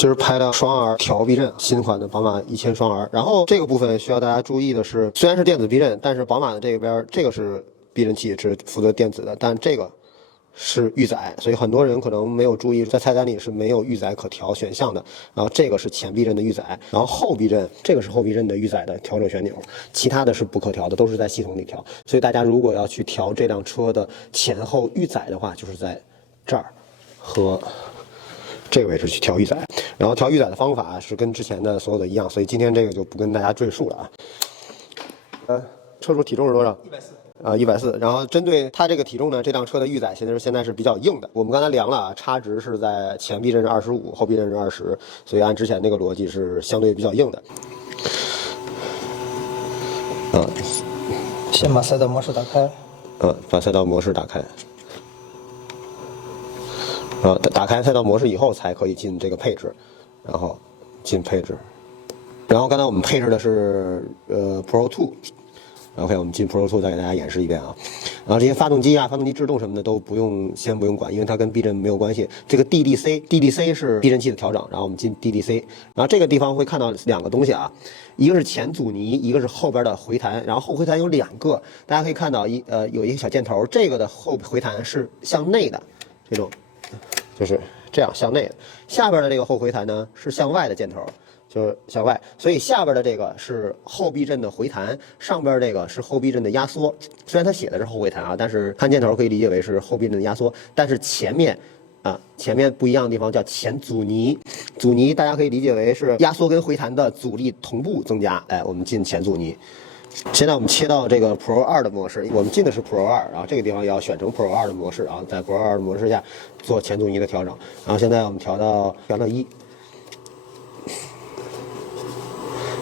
今儿拍的双 R 调避震，新款的宝马1000双 R。然后这个部分需要大家注意的是，虽然是电子避震，但是宝马的这边这个是避震器，是负责电子的，但这个是预载，所以很多人可能没有注意，在菜单里是没有预载可调选项的。然后这个是前避震的预载，然后后避震这个是后避震的预载的调整旋钮，其他的是不可调的，都是在系统里调。所以大家如果要去调这辆车的前后预载的话，就是在这儿和这个位置去调预载，然后调预载的方法是跟之前的所有的一样，所以今天这个就不跟大家赘述了啊。车主体重是多少？140。然后针对它这个体重呢，这辆车的预载现在是比较硬的。我们刚才量了啊，差值是在前避震是25，后避震是20，所以按之前那个逻辑是相对比较硬的。先把赛道模式打开。把赛道模式打开。打开赛道模式以后才可以进这个配置，然后进配置，然后刚才我们配置的是Pro 2。OK， 我们进 Pro 2再给大家演示一遍啊。然后这些发动机啊、发动机制动什么的都先不用管，因为它跟避震没有关系。这个 DDC 是避震器的调整，然后我们进 DDC。然后这个地方会看到两个东西啊，一个是前阻尼，一个是后边的回弹。然后后回弹有2个，大家可以看到有一个小箭头，这个的后回弹是向内的，这种就是这样向内的。下边的这个后回弹呢是向外的箭头。就是向外，所以下边的这个是后避震的回弹，上边这个是后避震的压缩。虽然它写的是后回弹啊，但是看箭头可以理解为是后避震的压缩。但是前面不一样的地方叫前阻尼，阻尼大家可以理解为是压缩跟回弹的阻力同步增加。哎，我们进前阻尼。现在我们切到这个 Pro 2的模式，我们进的是 Pro 2，然后这个地方要选成 Pro 2的模式啊，在 Pro 2的模式下做前阻尼的调整。然后现在我们调到1。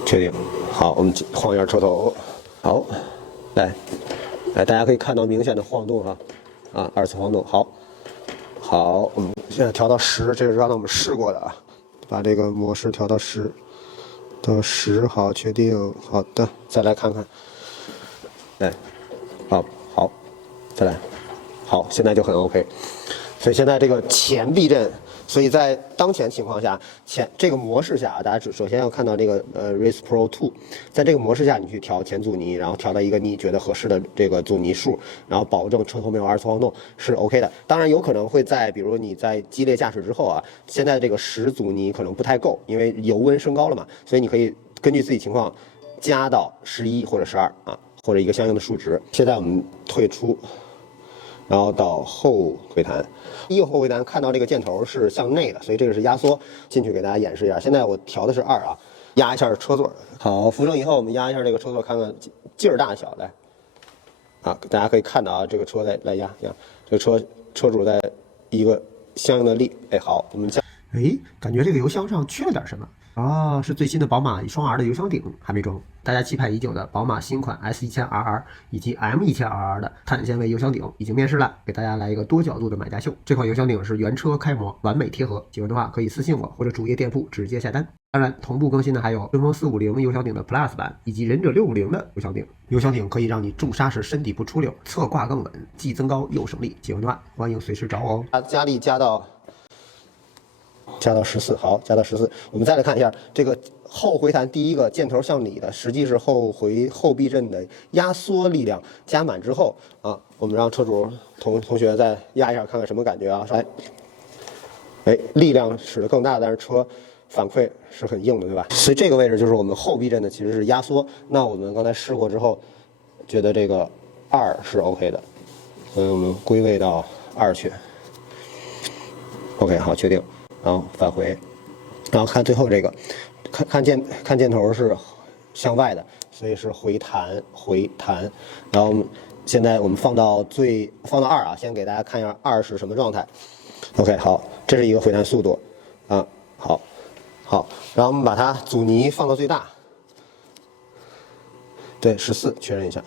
确定，好，我们晃一下车头，好，来，大家可以看到明显的晃动哈，2次晃动，好，我们现在调到10，这是刚才我们试过的啊，把这个模式调到10，好，确定，好的，再来看看，来，好，再来，好，现在就很 OK， 所以现在这个前避震。所以在当前情况下，这个模式下，大家首先要看到这个Race Pro 2，在这个模式下，你去调前阻尼，然后调到一个你觉得合适的这个阻尼数，然后保证车头没有2次晃动是 OK 的。当然有可能会比如你在激烈驾驶之后啊，现在这个10阻尼可能不太够，因为油温升高了嘛，所以你可以根据自己情况加到11或者12啊，或者一个相应的数值。现在我们退出。然后到后回弹，后回弹看到这个箭头是向内的，所以这个是压缩。进去给大家演示一下。现在我调的是2啊，压一下车座。好，扶正以后我们压一下这个车座，看看劲儿大小来。大家可以看到啊，这个车来压，这个车主在一个相应的力。哎，好，我们感觉这个油箱上缺了点什么。是最新的宝马双 R 的油箱顶还没装，大家期盼已久的宝马新款 S1000RR 以及 M1000RR 的碳纤维油箱顶已经面世了，给大家来一个多角度的买家秀。这款油箱顶是原车开模，完美贴合，喜欢的话可以私信我或者主页店铺直接下单。当然，同步更新的还有顺风450油箱顶的 Plus 版以及忍者650的油箱顶。油箱顶可以让你重刹时身体不出溜，侧挂更稳，既增高又省力。喜欢的话欢迎随时找我哦。加力加到14，好，加到14。我们再来看一下这个后回弹，第一个箭头向里的，实际是后避震的压缩力量加满之后啊，我们让车主同学再压一下，看看什么感觉啊？力量使得更大，但是车反馈是很硬的，对吧？所以这个位置就是我们后避震的其实是压缩。那我们刚才试过之后，觉得这个2是 OK 的，所以我们归位到2去。OK， 好，确定。然后返回，然后看最后这个，看箭头是向外的，所以是回弹。然后现在我们放到2啊，先给大家看一下2是什么状态。OK， 好，这是一个回弹速度啊，好，然后我们把它阻尼放到最大，对，14，确认一下。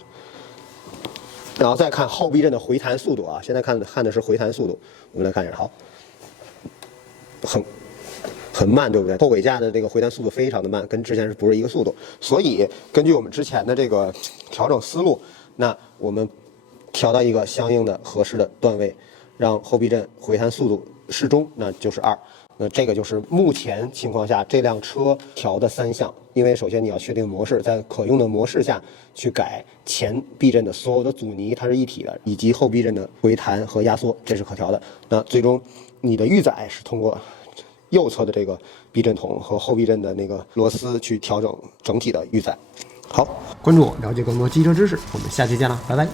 然后再看后避震的回弹速度啊，现在看的是回弹速度，我们来看一下，好。很慢，对不对？后轨架的这个回弹速度非常的慢，跟之前不是一个速度。所以根据我们之前的这个调整思路，那我们调到一个相应的合适的段位，让后避震回弹速度适中，那就是2。那这个就是目前情况下这辆车调的3项。因为首先你要确定模式，在可用的模式下去改前避震的所有的阻尼，它是一体的，以及后避震的回弹和压缩，这是可调的。那最终你的预载是通过右侧的这个避震筒和后避震的那个螺丝去调整整体的预载。好，关注我，了解更多机车知识，我们下期见了，拜拜。